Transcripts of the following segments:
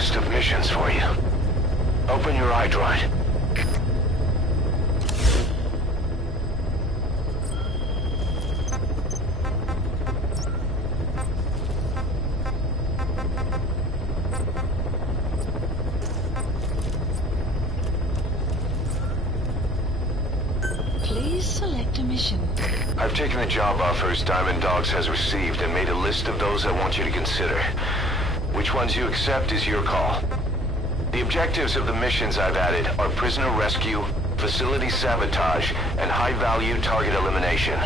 list of missions for you. Open your iDroid. Please select a mission. I've taken the job offers Diamond Dogs has received and made a list of those I want you to consider. Which ones you accept is your call. The objectives of the missions I've added are prisoner rescue, facility sabotage, and high-value target elimination.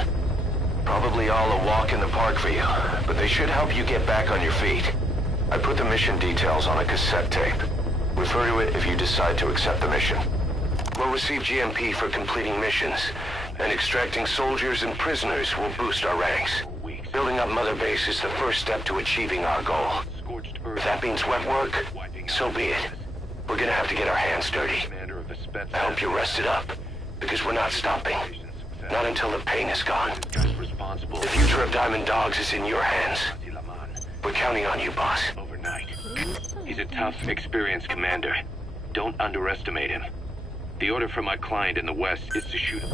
Probably all a walk in the park for you, but they should help you get back on your feet. I put the mission details on a cassette tape. Refer to it if you decide to accept the mission. We'll receive GMP for completing missions, and extracting soldiers and prisoners will boost our ranks. Building up Mother Base is the first step to achieving our goal. If that means wet work, so be it. We're gonna have to get our hands dirty. I hope you're rested up, because we're not stopping. Not until the pain is gone. The future of Diamond Dogs is in your hands. We're counting on you, boss. Overnight. He's a tough, experienced commander. Don't underestimate him. The order from my client in the West is to shoot him.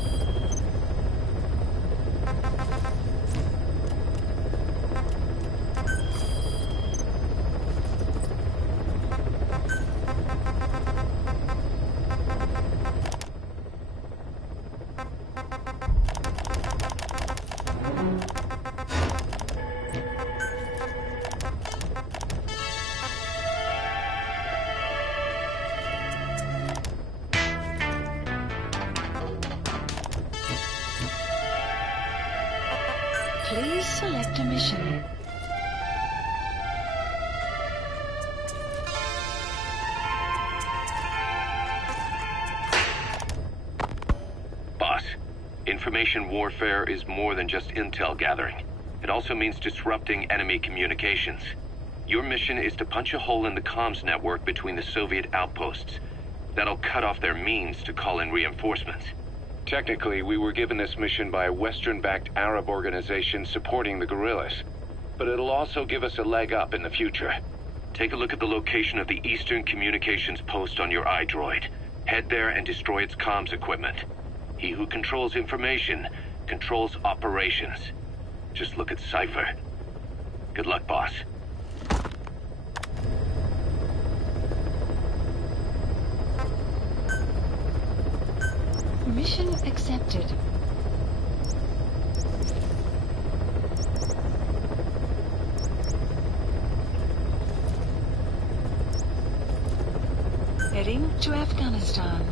Please select a mission. Boss, information warfare is more than just intel gathering. It also means disrupting enemy communications. Your mission is to punch a hole in the comms network between the Soviet outposts. That'll cut off their means to call in reinforcements. Technically, we were given this mission by a Western-backed Arab organization supporting the guerrillas. But it'll also give us a leg up in the future. Take a look at the location of the Eastern Communications Post on your iDroid. Head there and destroy its comms equipment. He who controls information controls operations. Just look at Cypher. Good luck, boss. Mission accepted. Heading to Afghanistan.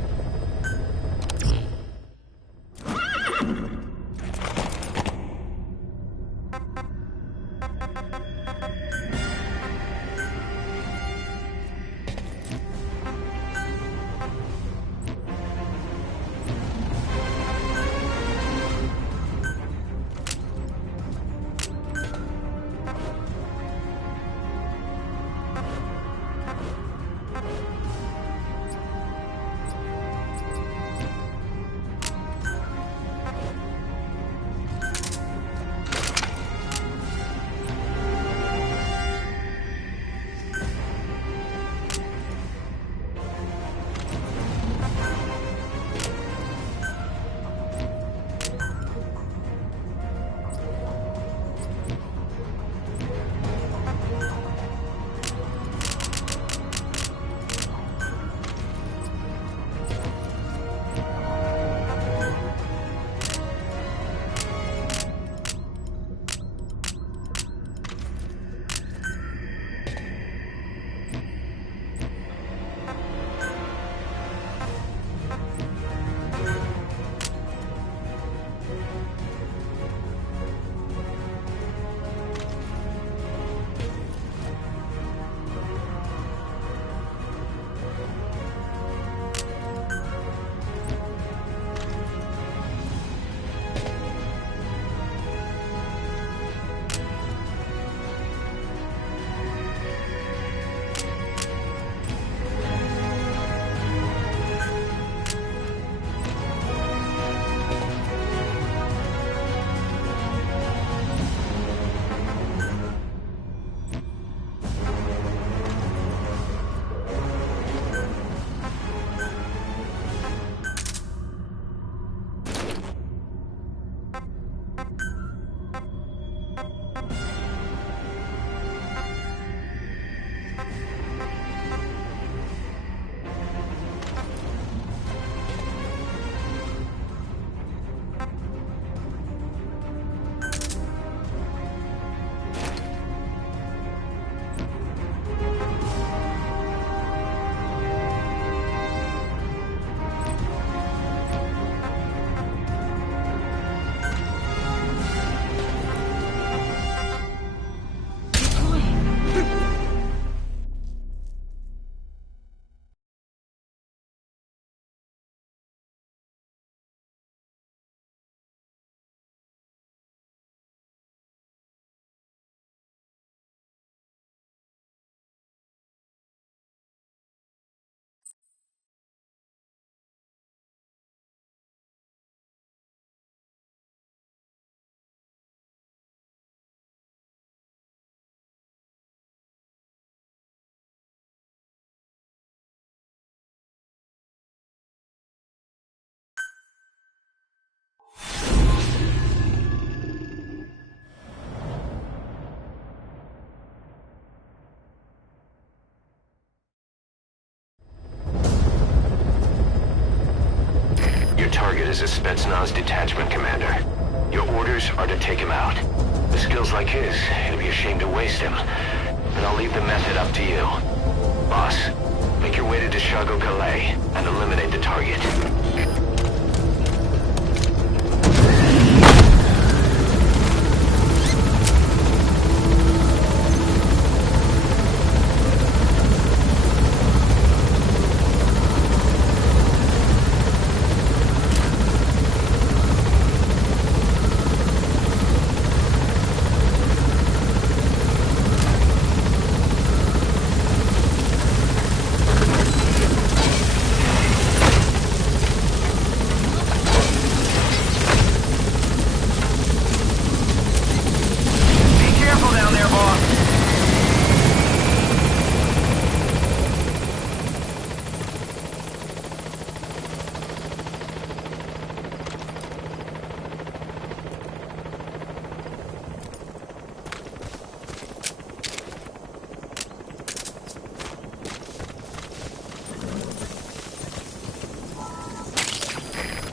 Spetsnaz detachment commander. Your orders are to take him out. With skills like his, it'd be a shame to waste him. But I'll leave the method up to you. Boss, make your way to Deshago Calais and eliminate the target.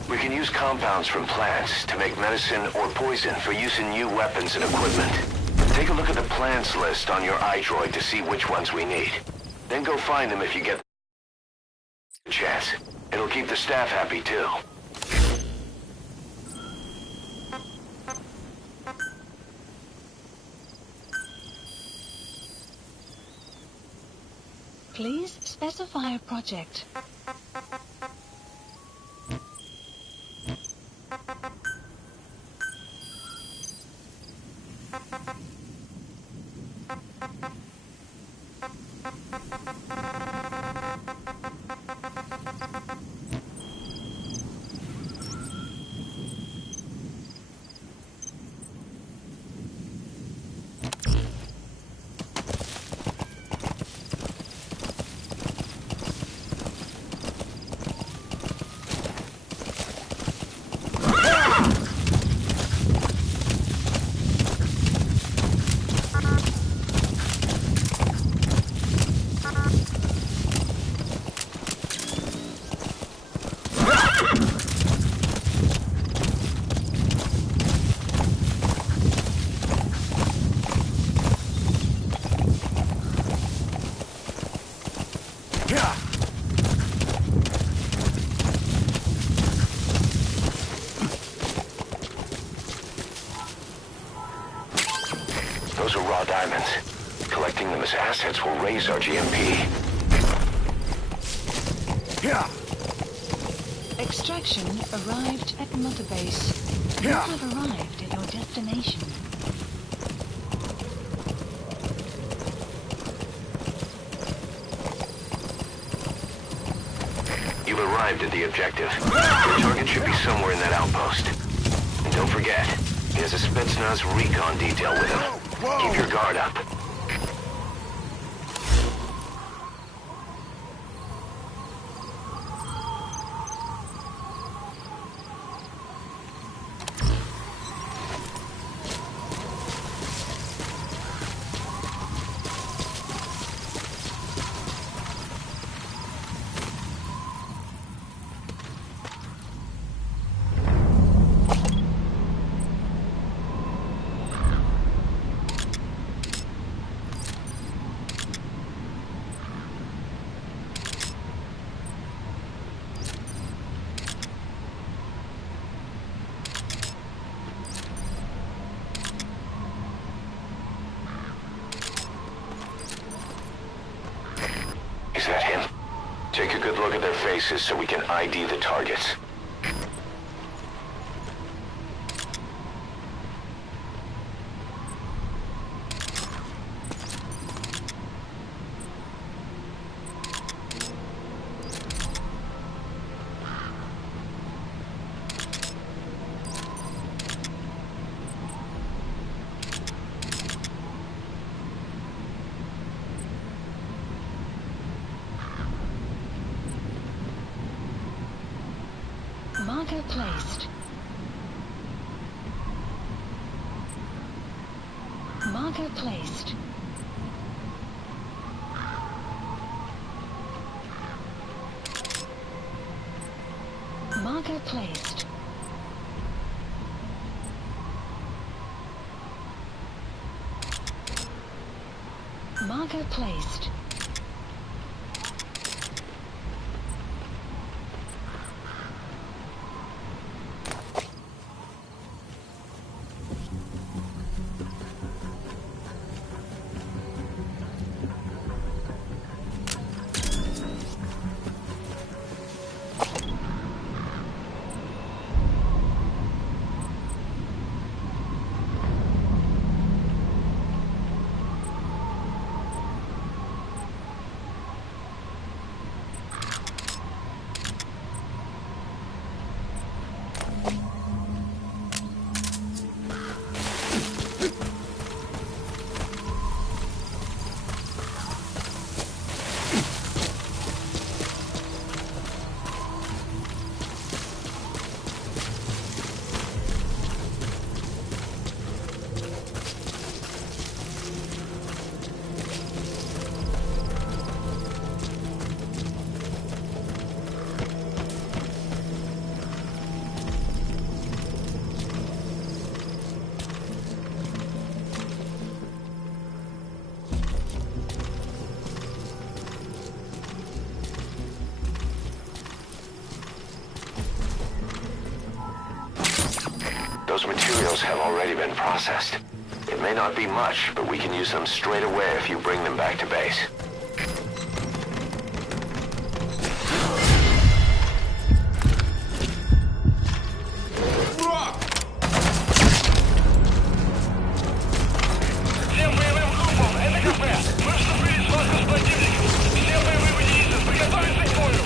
We can use compounds from plants to make medicine or poison for use in new weapons and equipment. Take a look at the plants list on your iDroid to see which ones we need. Then go find them if you get the chance. It'll keep the staff happy too. Please specify a project. Those are raw diamonds. Collecting them as assets will raise our GMP. Extraction arrived at Mother Base. You have arrived at your destination. You've arrived at the objective. Your target should be somewhere in that outpost. And don't forget, he has a Spetsnaz recon detail with him. Keep your guard up. Is that him? Take a good look at their faces so we can ID the targets. Marker placed. Marker placed. Marker placed. Cargo placed. Those materials have already been processed. It may not be much, but we can use them straight away if you bring them back to base. Всем боевым группам, это кафе. Мы вступили в схватку с противником. Все боевые единицы приготовиться к бою.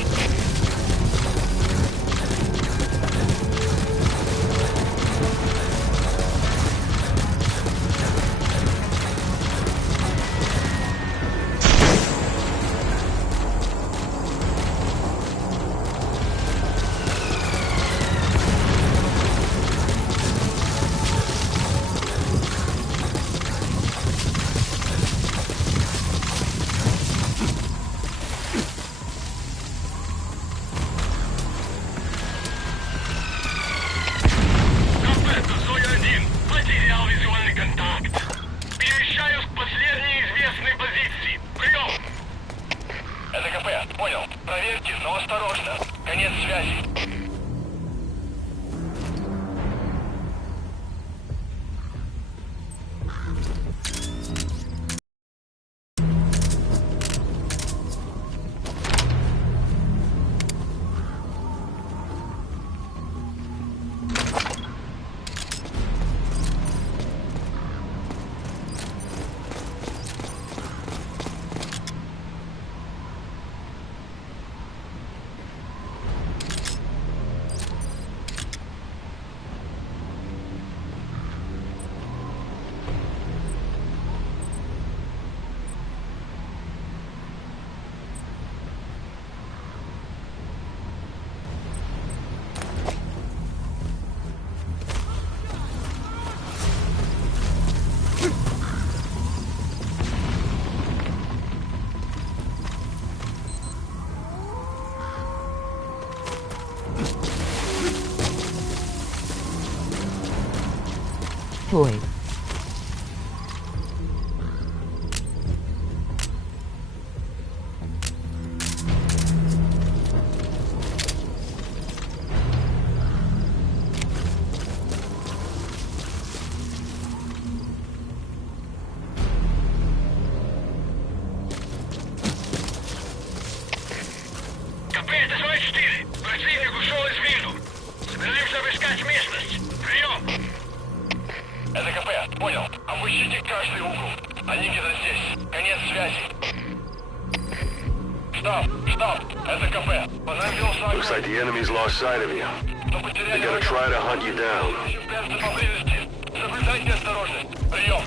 Понял. Проверьте, но осторожно. Конец связи. Toy. Противник ушел из виду. Собираемся обыскать местность. Прием! Это КП, понял. Обыщите каждый угол. Они где-то здесь. Конец связи. Штаб, это КП. По нам вел шаг. Looks like the enemy's lost sight of you. They're gonna try to hunt you down. Поблизости. Соблюдайте осторожность. Прием!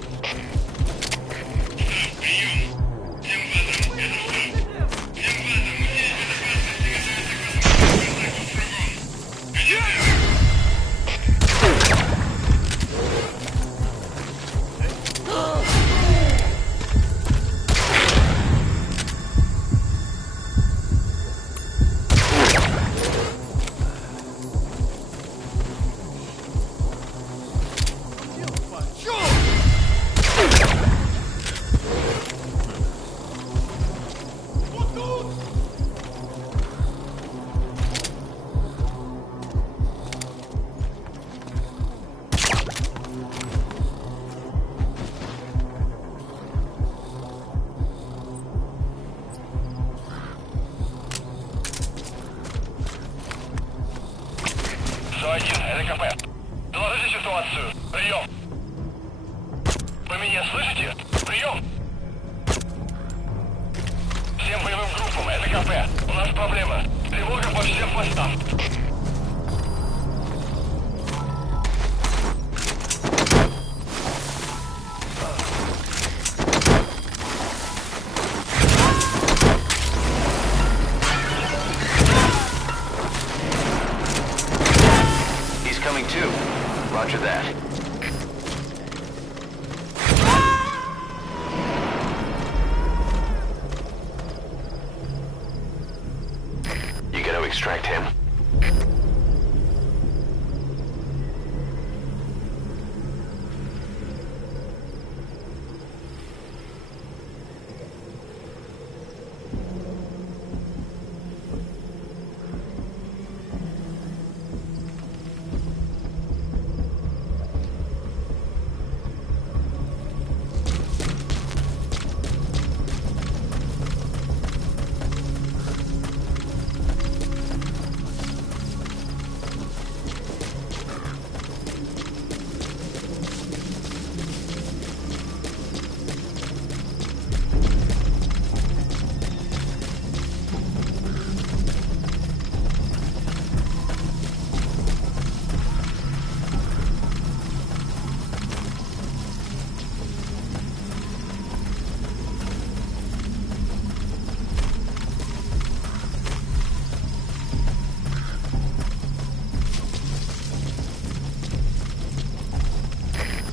рацию. Прием. Вы меня слышите? Прием. Всем боевым группам, это КП. У нас проблема. Тревога по всем постам. He's coming too. Roger that. You gonna extract him?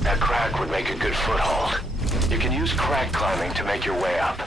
That crack would make a good foothold. You can use crack climbing to make your way up.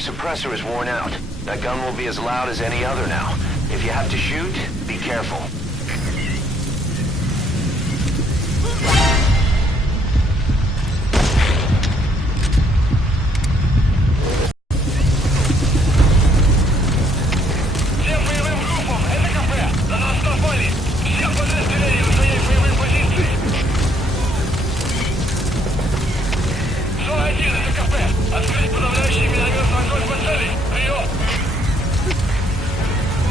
your suppressor is worn out. That gun will be as loud as any other now. If you have to shoot, be careful. Всем боевым группам! Это кафе! На нас напали! Всем подразделениям занять боевые позиции! Зона-1, это кафе! Открыть подавляющий минометный огонь по цели! Прием!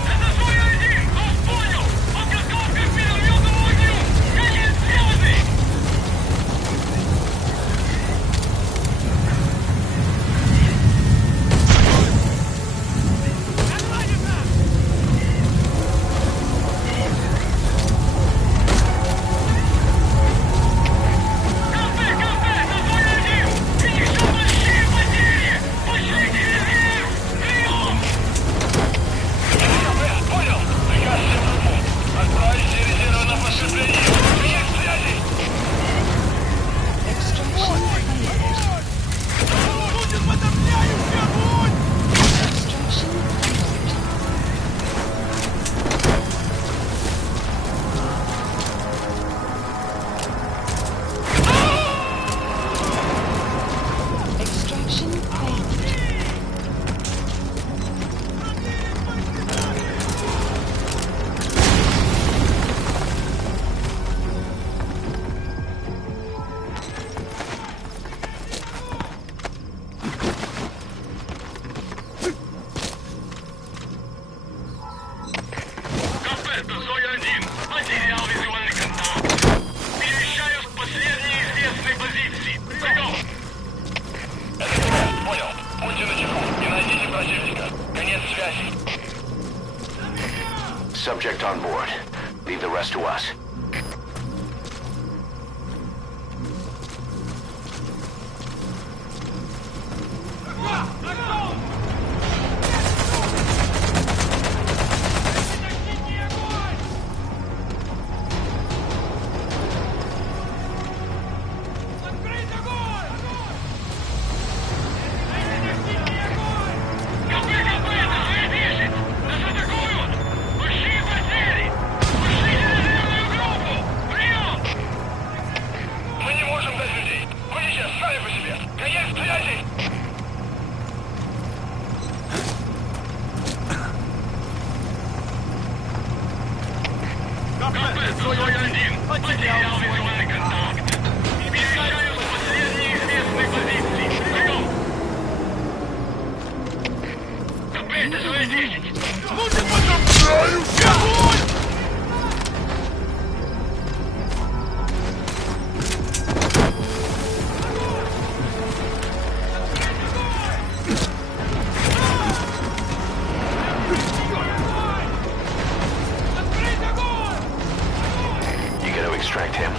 Это Зона-1! Вас понял! Подготовка к минометному огню! Конец связи! Subject on board. Leave the rest to us. Потерял визуальный контакт. Перемещаюсь к последней известной позиции. Прием! КП, это своя 10. Лучше подобраю! Огонь! Extract him.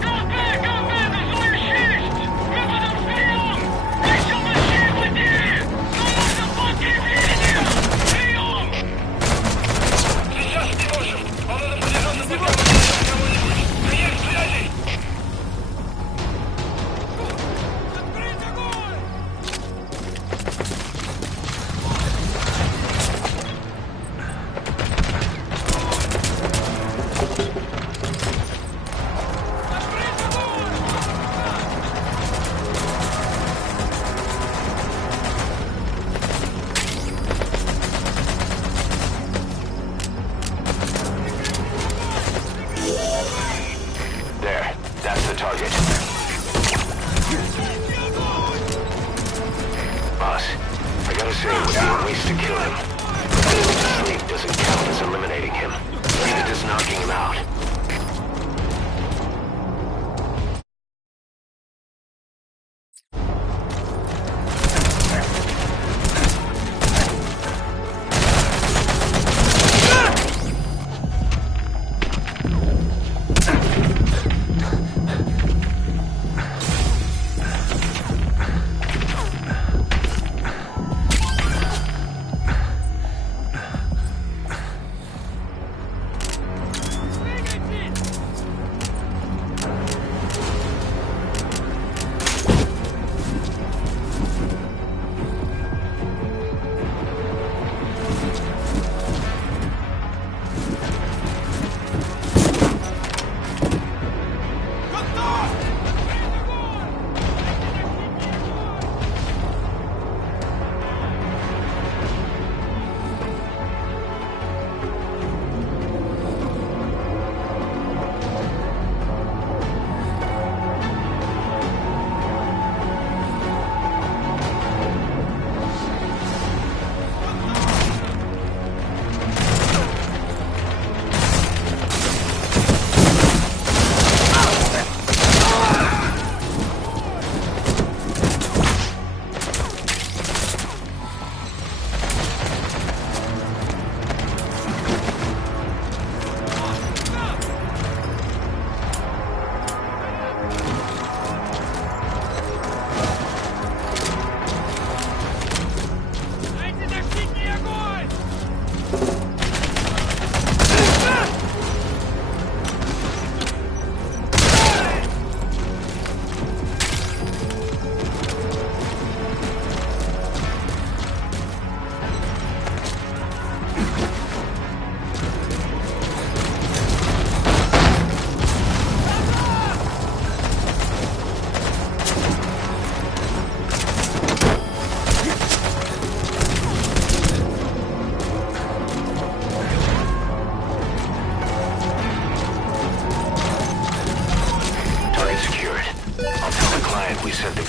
Go back!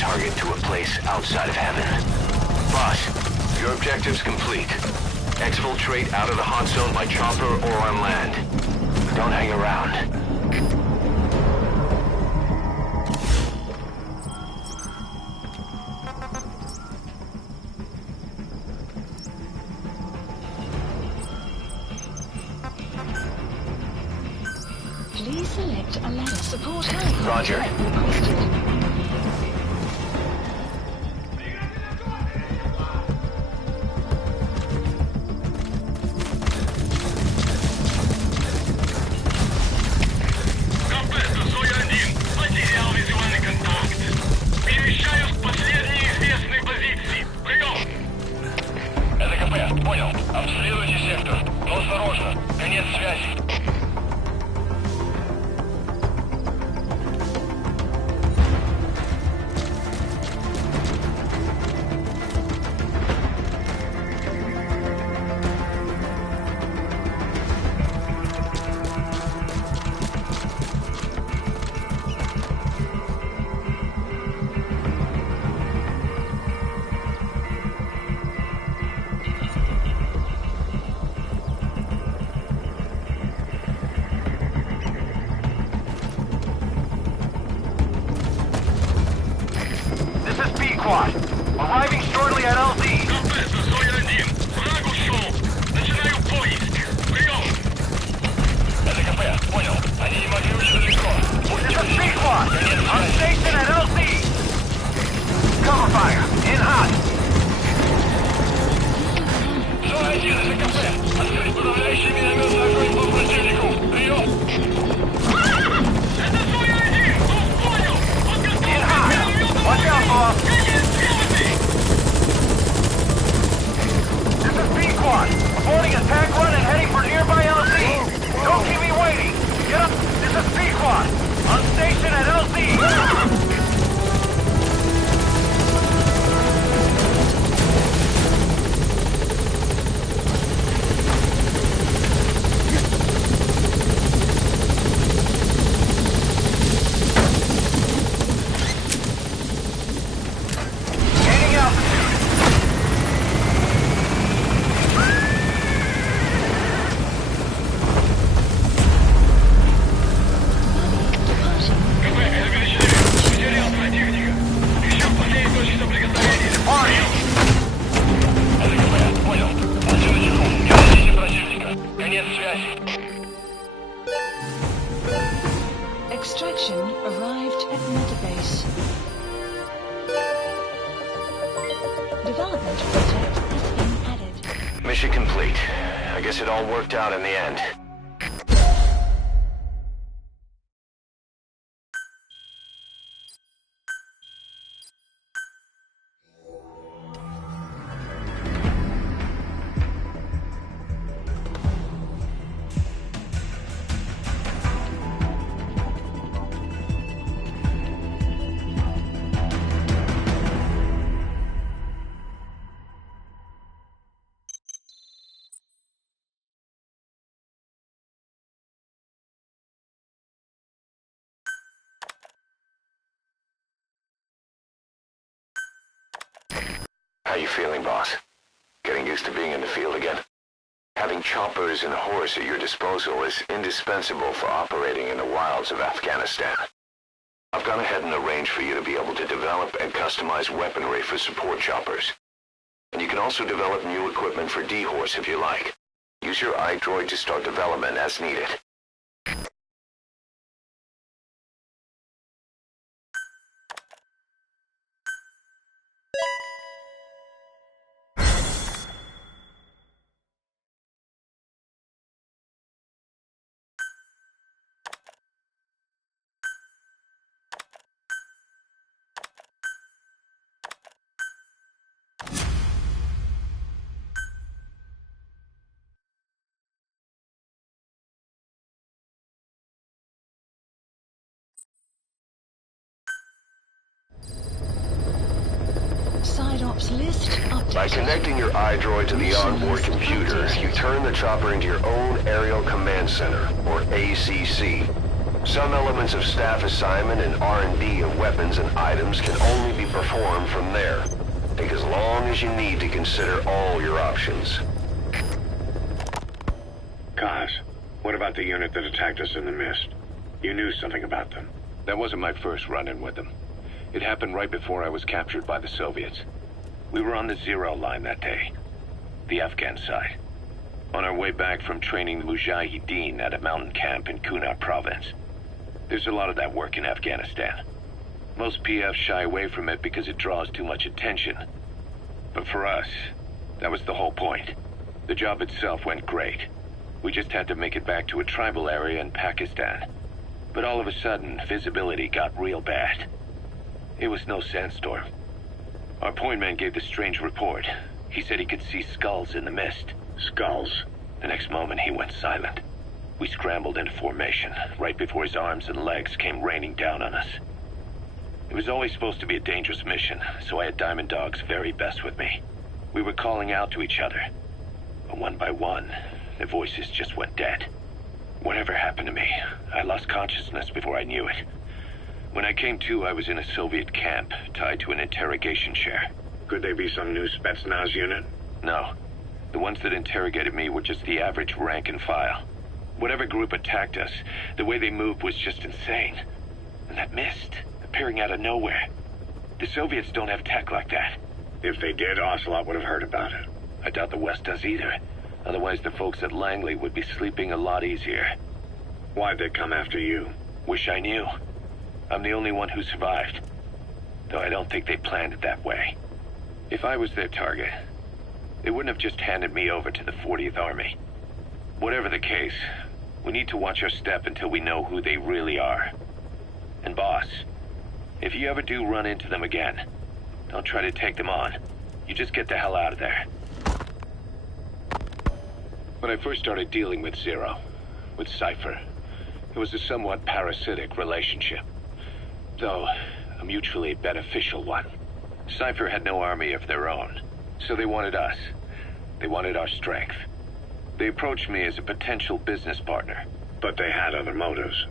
target to a place outside of heaven. Boss, your objective's complete. Exfiltrate out of the hot zone by chopper or on land. Don't hang around. Please select a ladder support high. Roger. Arriving shortly at LZ. Враг ушел. Начинаю поиск. Прием. Это КП. Понял. Они не могли уйти далеко. This is P-Quad. On station at LZ. Cover fire. In hot. Зона 1, это КП. Открыть подавляющий минометный огонь по противнику. Прием. Это Зона 1. Понял. In hot. Watch out, boss. Boarding a tank run and heading for nearby LZ. Don't keep me waiting. Get up. This is P-Quad. On station at LZ. Extraction arrived at Metabase. Development project has been added. Mission complete. I guess it all worked out in the end. How you feeling, boss? Getting used to being in the field again? Having choppers and horse at your disposal is indispensable for operating in the wilds of Afghanistan. I've gone ahead and arranged for you to be able to develop and customize weaponry for support choppers. And you can also develop new equipment for D-Horse if you like. Use your iDroid to start development as needed. Side ops list updated. By connecting your iDroid to the onboard computer, you turn the chopper into your own Aerial Command Center, or ACC. Some elements of staff assignment and R&D of weapons and items can only be performed from there. Take as long as you need to consider all your options. Kaz, what about the unit that attacked us in the mist? You knew something about them. That wasn't my first run-in with them. It happened right before I was captured by the Soviets. We were on the Zero line that day, the Afghan side. On our way back from training the Mujahideen at a mountain camp in Kunar province. There's a lot of that work in Afghanistan. Most PFs shy away from it because it draws too much attention. But for us, that was the whole point. The job itself went great. We just had to make it back to a tribal area in Pakistan. But all of a sudden, visibility got real bad. It was no sandstorm. Our point man gave the strange report. He said he could see skulls in the mist. Skulls. The next moment, he went silent. We scrambled into formation, right before his arms and legs came raining down on us. It was always supposed to be a dangerous mission, so I had Diamond Dog's very best with me. We were calling out to each other. But one by one, their voices just went dead. Whatever happened to me, I lost consciousness before I knew it. When I came to, I was in a Soviet camp, tied to an interrogation chair. Could they be some new Spetsnaz unit? No. The ones that interrogated me were just the average rank and file. Whatever group attacked us, the way they moved was just insane. And that mist, appearing out of nowhere. The Soviets don't have tech like that. If they did, Ocelot would have heard about it. I doubt the West does either. Otherwise, the folks at Langley would be sleeping a lot easier. Why'd they come after you? Wish I knew. I'm the only one who survived. Though I don't think they planned it that way. If I was their target, they wouldn't have just handed me over to the 40th Army. Whatever the case, we need to watch our step until we know who they really are. And boss, if you ever do run into them again, don't try to take them on. You just get the hell out of there. When I first started dealing with Zero, with Cypher, it was a somewhat parasitic relationship. Though, a mutually beneficial one. Cypher had no army of their own, so they wanted us. They wanted our strength. They approached me as a potential business partner. But they had other motives.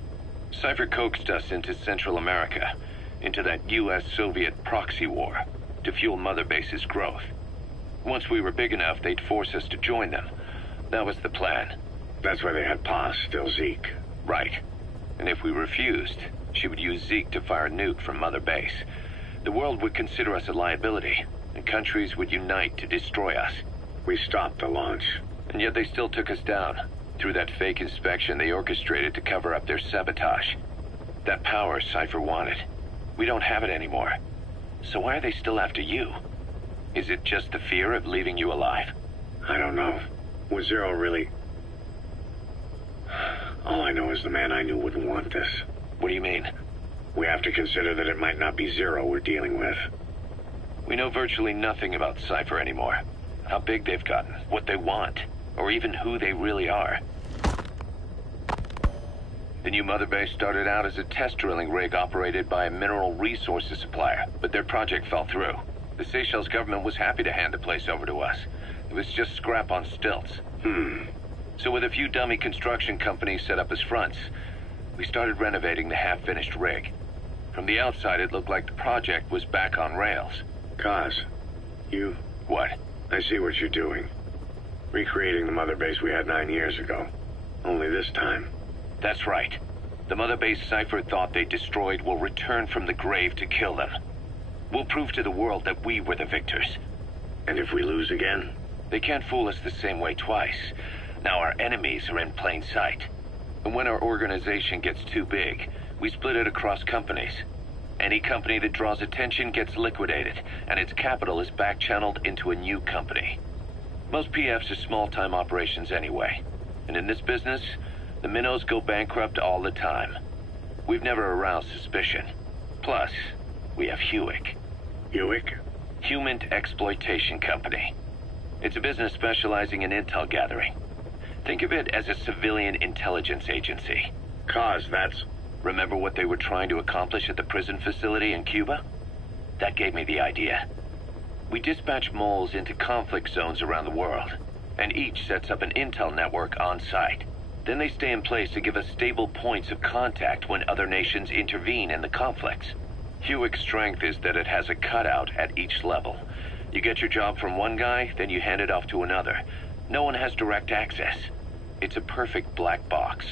Cypher coaxed us into Central America, into that US-Soviet proxy war, to fuel Mother Base's growth. Once we were big enough, they'd force us to join them. That was the plan. That's why they had Paz, still Zeke. Right. And if we refused, she would use Zeke to fire a nuke from Mother Base. The world would consider us a liability, and countries would unite to destroy us. We stopped the launch. And yet they still took us down, through that fake inspection they orchestrated to cover up their sabotage. That power Cypher wanted. We don't have it anymore. So why are they still after you? Is it just the fear of leaving you alive? I don't know. Was Zero really... All I know is the man I knew wouldn't want this. What do you mean? We have to consider that it might not be Zero we're dealing with. We know virtually nothing about Cypher anymore. How big they've gotten, what they want, or even who they really are. The new Mother Base started out as a test drilling rig operated by a mineral resources supplier, but their project fell through. The Seychelles government was happy to hand the place over to us. It was just scrap on stilts. So with a few dummy construction companies set up as fronts, we started renovating the half-finished rig. From the outside, it looked like the project was back on rails. Kaz, you... What? I see what you're doing. Recreating the Mother Base we had 9 years ago. Only this time. That's right. The Mother Base Cypher thought they destroyed will return from the grave to kill them. We'll prove to the world that we were the victors. And if we lose again? They can't fool us the same way twice. Now our enemies are in plain sight. And when our organization gets too big, we split it across companies. Any company that draws attention gets liquidated, and its capital is back-channeled into a new company. Most PFs are small-time operations anyway. And in this business, the minnows go bankrupt all the time. We've never aroused suspicion. Plus, we have Hewick. Hewick? Human Exploitation Company. It's a business specializing in intel gathering. Think of it as a civilian intelligence agency. Kaz, that's... Remember what they were trying to accomplish at the prison facility in Cuba? That gave me the idea. We dispatch moles into conflict zones around the world, and each sets up an intel network on site. Then they stay in place to give us stable points of contact when other nations intervene in the conflicts. Hewick's strength is that it has a cutout at each level. You get your job from one guy, then you hand it off to another. No one has direct access. It's a perfect black box.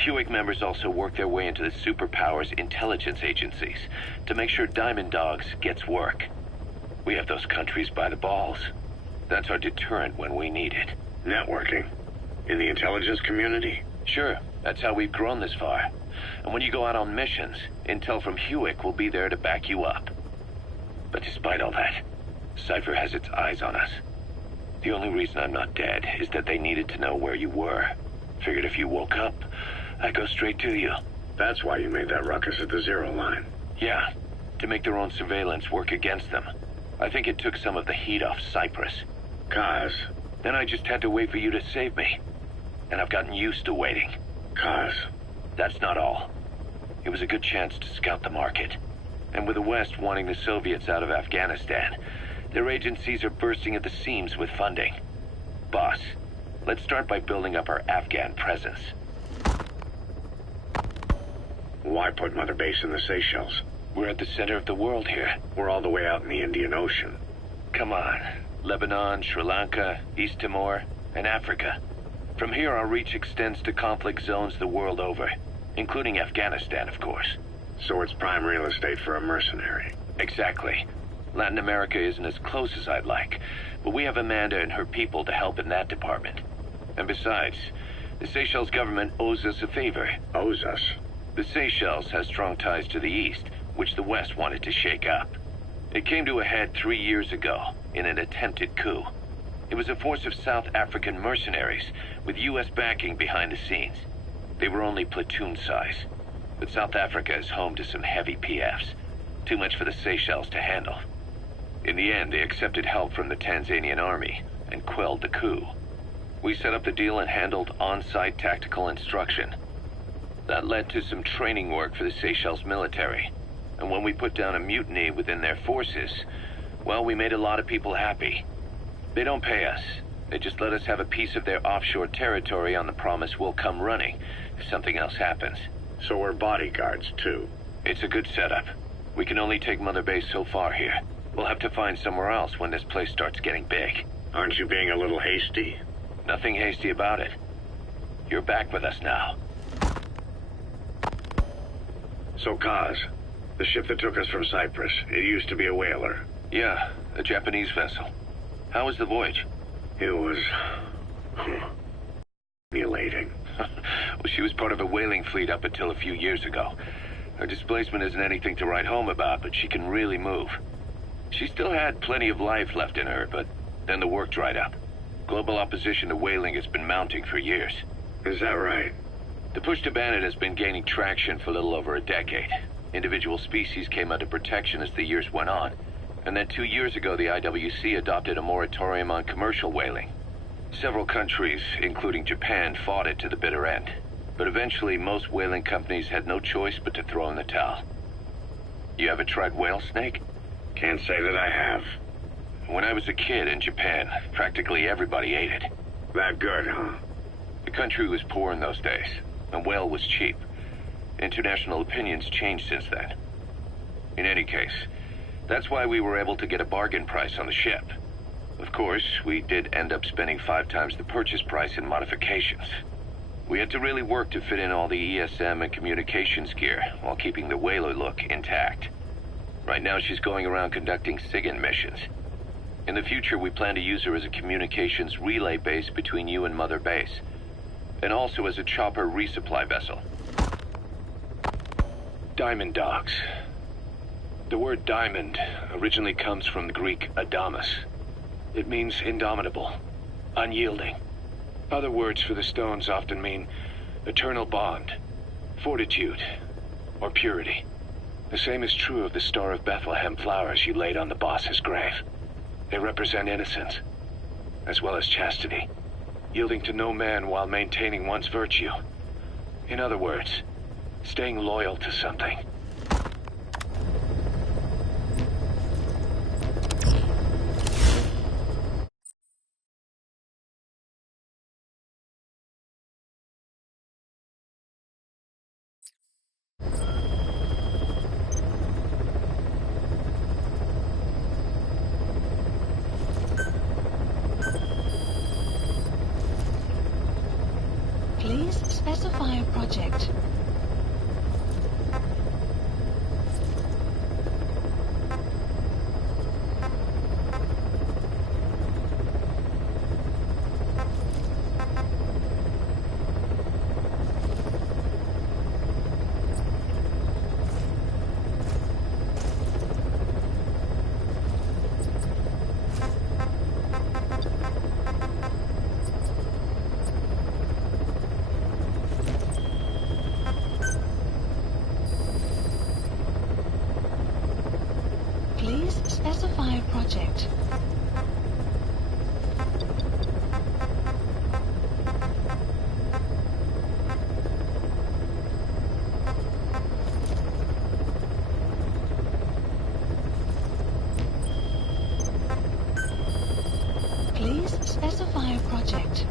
Hewick members also work their way into the superpowers intelligence agencies to make sure Diamond Dogs gets work. We have those countries by the balls. That's our deterrent when we need it. Networking? In the intelligence community? Sure, that's how we've grown this far. And when you go out on missions, intel from Hewick will be there to back you up. But despite all that, Cypher has its eyes on us. The only reason I'm not dead is that they needed to know where you were. Figured if you woke up, I'd go straight to you. That's why you made that ruckus at the Zero Line. Yeah, to make their own surveillance work against them. I think it took some of the heat off Cyprus. Kaz. Then I just had to wait for you to save me. And I've gotten used to waiting. Kaz. That's not all. It was a good chance to scout the market. And with the West wanting the Soviets out of Afghanistan, their agencies are bursting at the seams with funding. Boss, let's start by building up our Afghan presence. Why put Mother Base in the Seychelles? We're at the center of the world here. We're all the way out in the Indian Ocean. Come on. Lebanon, Sri Lanka, East Timor, and Africa. From here, our reach extends to conflict zones the world over, including Afghanistan, of course. So it's prime real estate for a mercenary. Exactly. Latin America isn't as close as I'd like, but we have Amanda and her people to help in that department. And besides, the Seychelles government owes us a favor. Owes us? The Seychelles has strong ties to the east, which the West wanted to shake up. It came to a head 3 years ago in an attempted coup. It was a force of South African mercenaries with U.S. backing behind the scenes. They were only platoon size, but South Africa is home to some heavy PFs, too much for the Seychelles to handle. In the end, they accepted help from the Tanzanian army and quelled the coup. We set up the deal and handled on-site tactical instruction. That led to some training work for the Seychelles military. And when we put down a mutiny within their forces, well, we made a lot of people happy. They don't pay us. They just let us have a piece of their offshore territory on the promise we'll come running if something else happens. So we're bodyguards, too. It's a good setup. We can only take Mother Base so far here. We'll have to find somewhere else when this place starts getting big. Aren't you being a little hasty? Nothing hasty about it. You're back with us now. So, Kaz, the ship that took us from Cyprus, it used to be a whaler. Yeah, a Japanese vessel. How was the voyage? It was... stimulating. Well, she was part of a whaling fleet up until a few years ago. Her displacement isn't anything to write home about, but she can really move. She still had plenty of life left in her, but then the work dried up. Global opposition to whaling has been mounting for years. Is that right? The push to ban it has been gaining traction for a little over a decade. Individual species came under protection as the years went on. And then 2 years ago, the IWC adopted a moratorium on commercial whaling. Several countries, including Japan, fought it to the bitter end. But eventually, most whaling companies had no choice but to throw in the towel. You ever tried whale snake? Can't say that I have. When I was a kid in Japan, practically everybody ate it. That good, huh? The country was poor in those days, and whale was cheap. International opinions changed since then. In any case, that's why we were able to get a bargain price on the ship. Of course, we did end up spending 5 times the purchase price in modifications. We had to really work to fit in all the ESM and communications gear while keeping the whaler look intact. Right now she's going around conducting SIGINT missions. In the future, we plan to use her as a communications relay base between you and Mother Base, and also as a chopper resupply vessel. Diamond Dogs. The word diamond originally comes from the Greek adamas. It means indomitable, unyielding. Other words for the stones often mean eternal bond, fortitude, or purity. The same is true of the Star of Bethlehem flowers you laid on the boss's grave. They represent innocence, as well as chastity, yielding to no man while maintaining one's virtue. In other words, staying loyal to something. specify a project. Please specify a project. Please specify a project.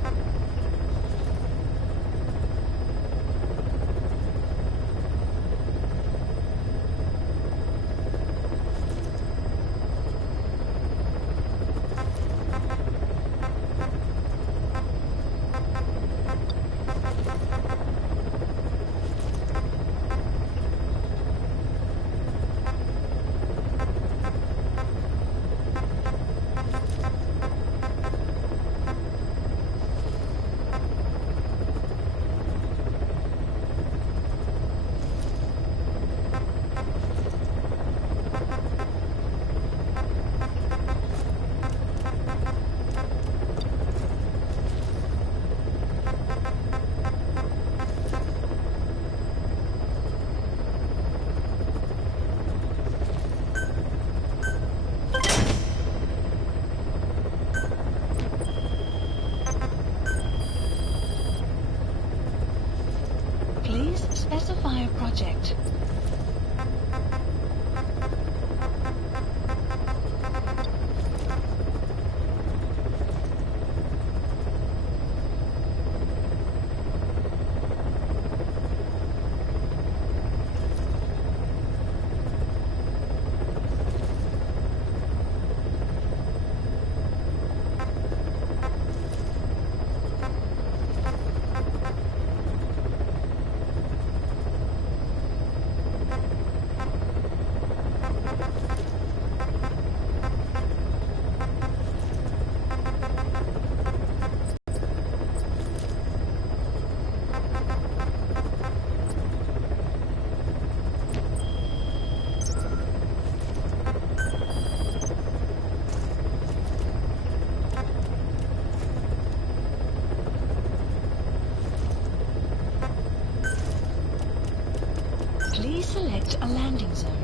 Please specify a project. Please select a landing zone.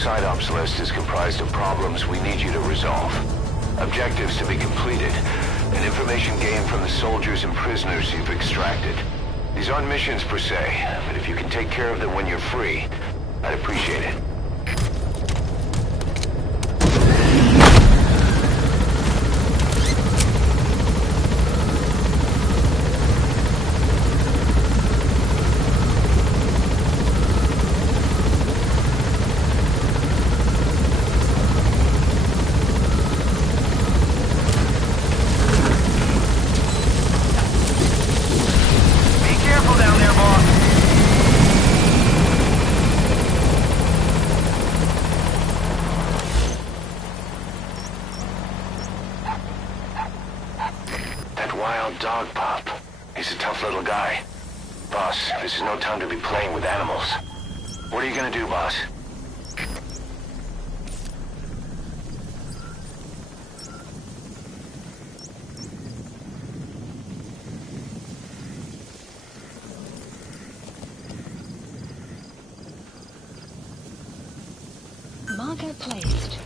side ops list is comprised of problems we need you to resolve. Objectives to be completed, and information gained from the soldiers and prisoners you've extracted. These aren't missions per se, but if you can take care of them when you're free, I'd appreciate it. Dog Pop. He's a tough little guy. Boss, this is no time to be playing with animals. What are you gonna do, boss? Marker placed.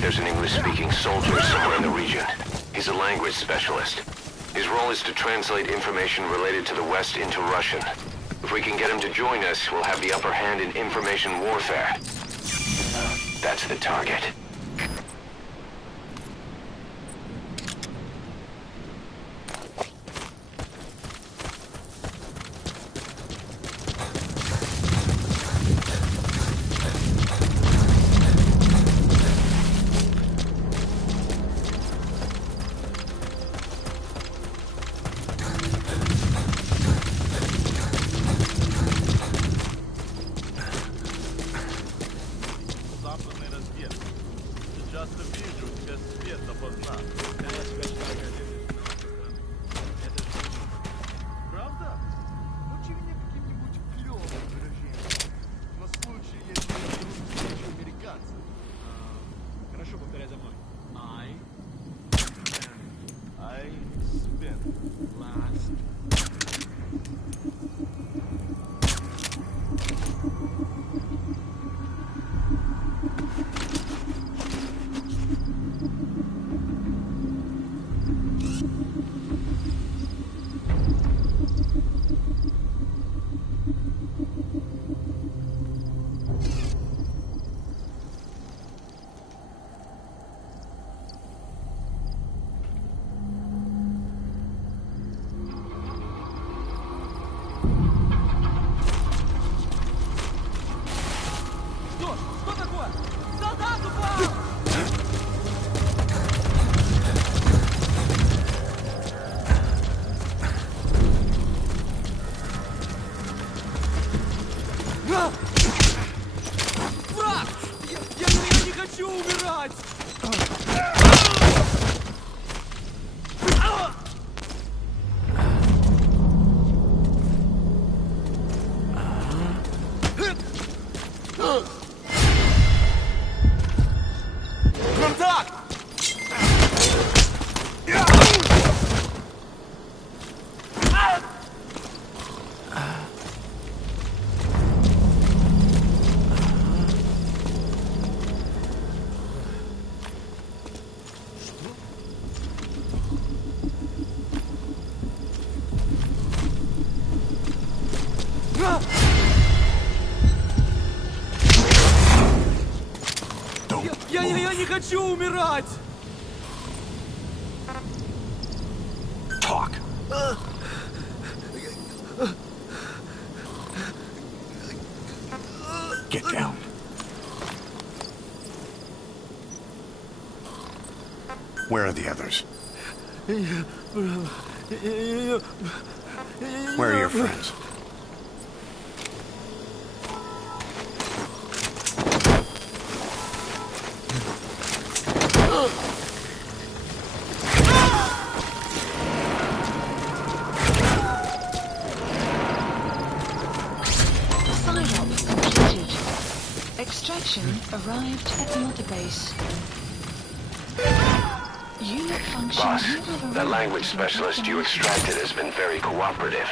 There's an English-speaking soldier somewhere in the region. He's a language specialist. His role is to translate information related to the West into Russian. If we can get him to join us, we'll have the upper hand in information warfare. That's the target. Я не хочу умирать! Talk. Get down. Where are the others? Я Where are your friends? Sign-up completed. Extraction arrived at the mother base. Unit function. Boss, You have that arrived language at your specialist you destination. extracted has been very cooperative.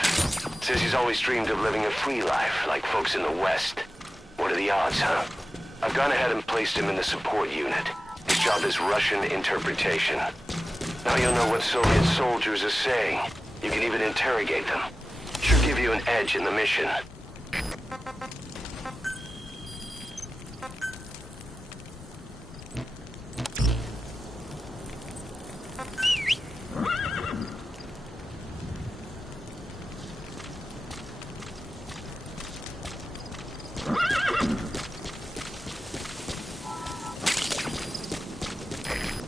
Says he's always dreamed of living a free life, like folks in the West. What are the odds, huh? I've gone ahead and placed him in the support unit. His job is Russian interpretation. Now you'll know what Soviet soldiers are saying. You can even interrogate them. Should give you an edge in the mission.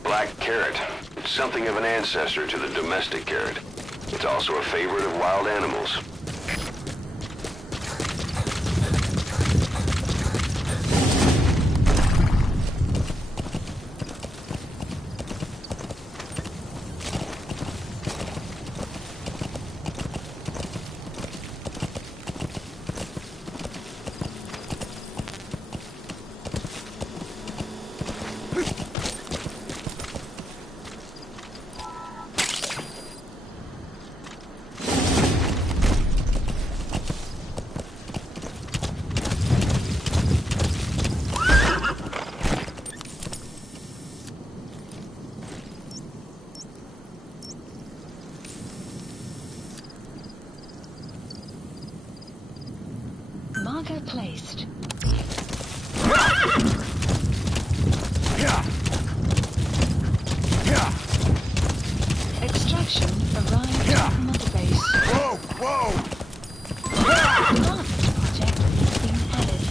Black carrot. It's something of an ancestor to the domestic carrot. It's also a favorite of wild animals. Marker placed. Extraction arrived at the mother base. Whoa! Whoa! Advanced project has been added.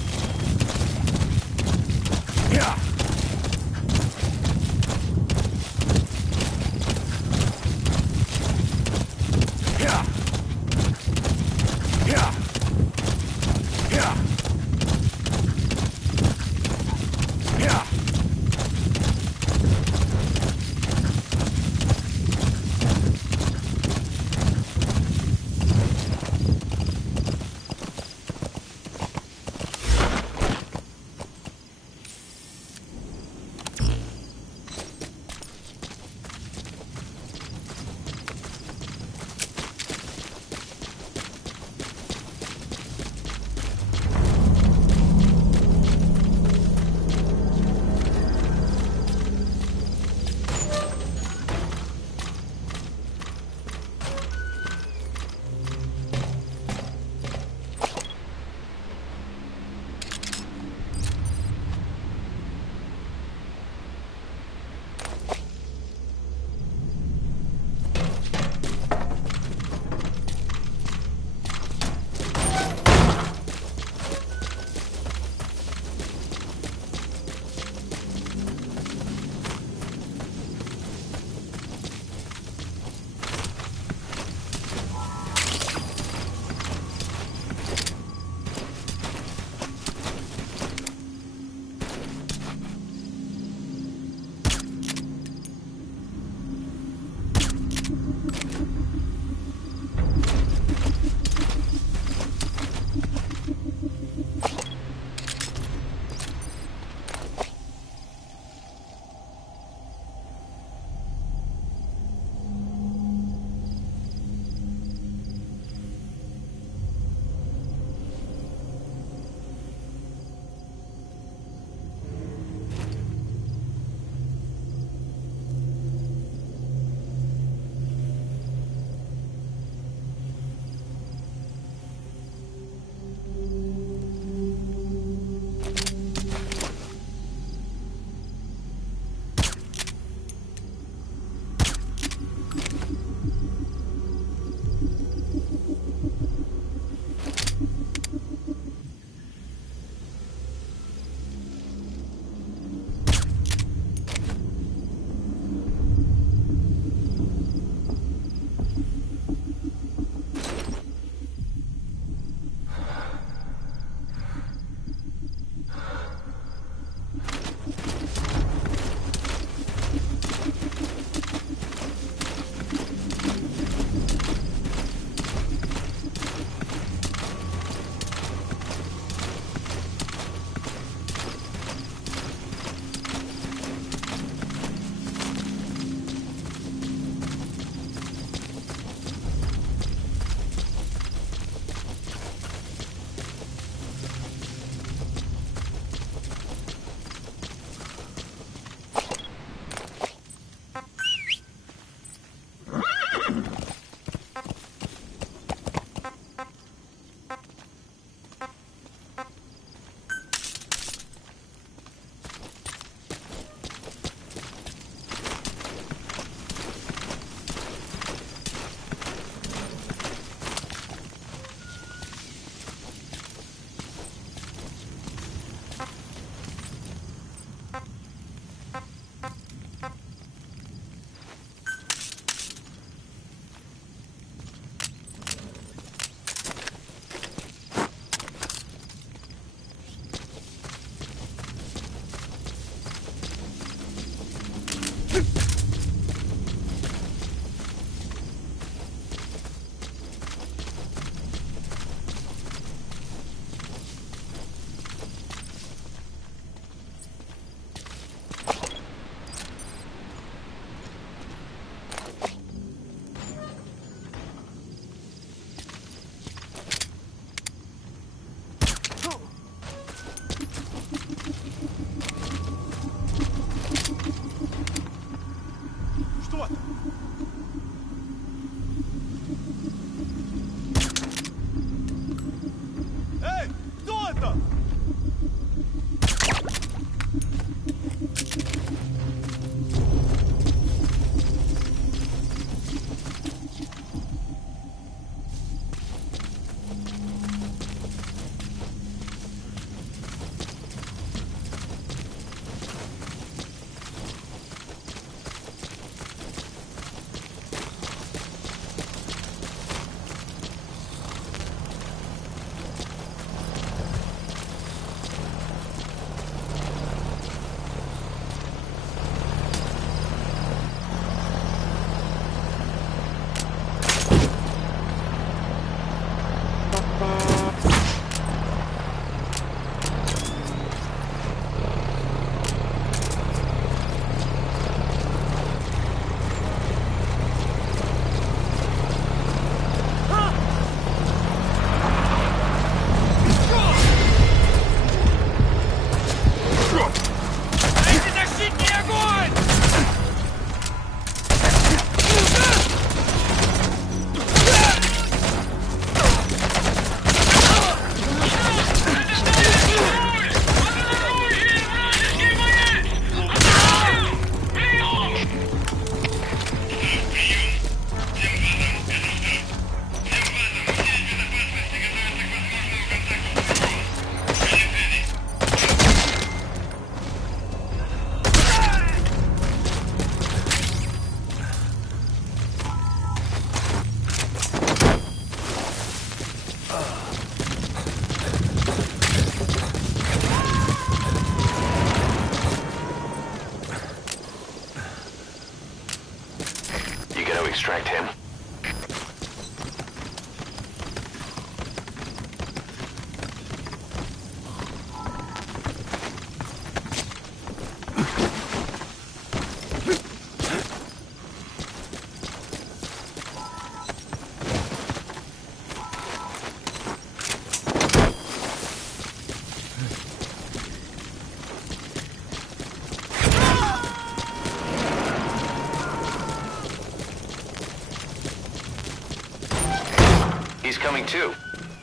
He's coming too.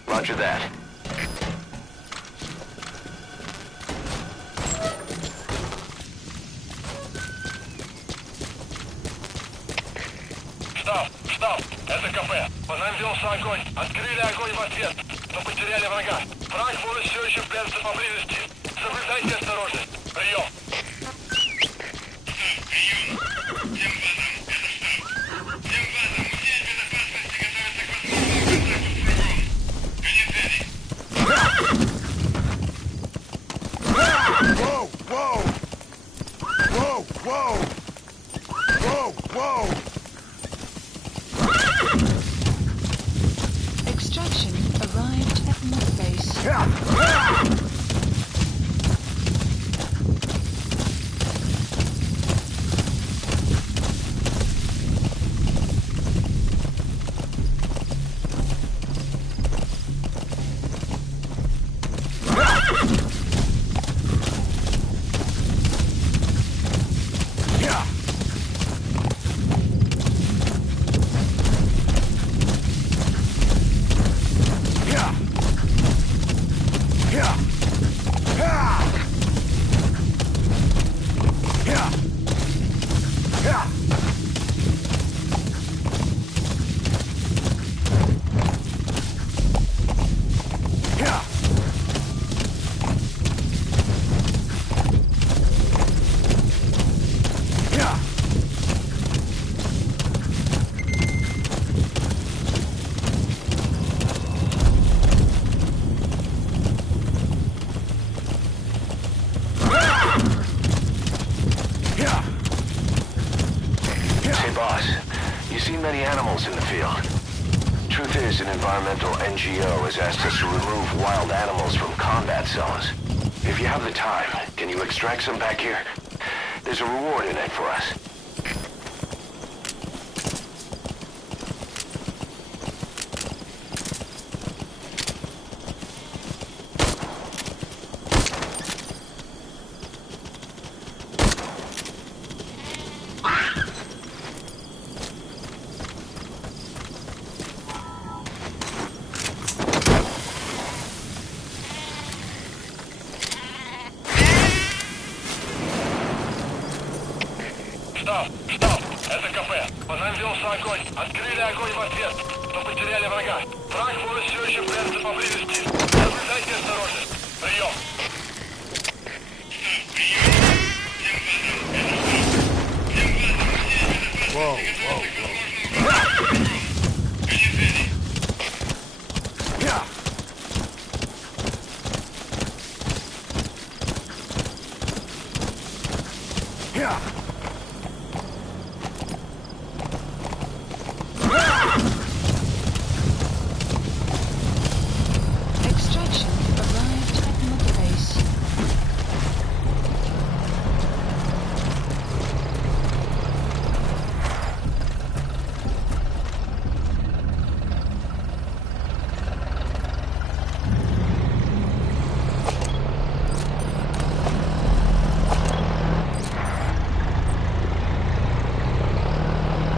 Roger that. Штаб, это КП. По нам велся огонь. Открыли огонь в ответ, но потеряли врага. Враг может все еще прятаться поблизости. Соблюдайте осторожность. Прием. Extraction arrived at Mother Base. Many animals in the field. Truth is, an environmental NGO has asked us to remove wild animals from combat zones. If you have the time, can you extract some back here? There's a reward in it for us.